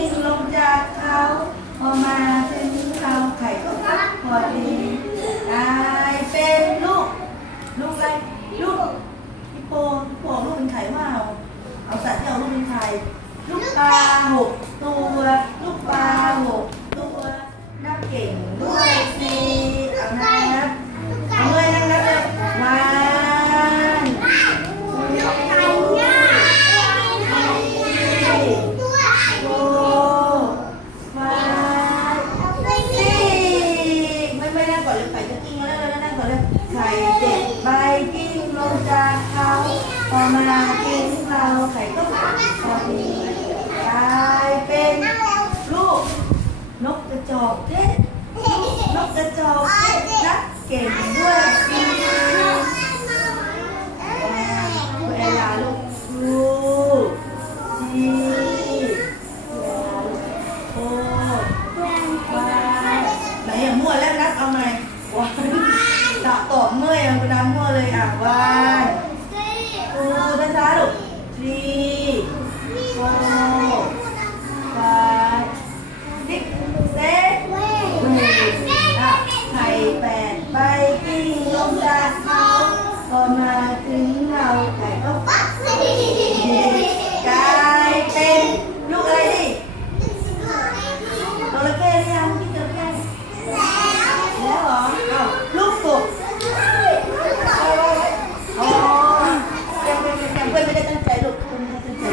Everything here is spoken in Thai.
งลงจากเขาพอมาถึงเขาไข่ก็ฟักพอดีกลายเป็นลูก ลูกอะไรลูกพี่โป้พี่โป้ลูกเป็นไข่ว่าเอาเอาสัตว์ที่เอาลูกเป็นไข่ลูกปลาหก เขาพอมาเป็นเราไข่ก็ตอนนี้กลายเป็นลูกนกกระจอกเทศนกกระจอกเทศนักเก่งด้วยสิเวลาลูกลูกจีเาลูกโอ้วาไหนอย่ามั่วแล้วนักเอาไงว้ายตะตอบเมื่อยยังกระดานมั่วเลยอะว้า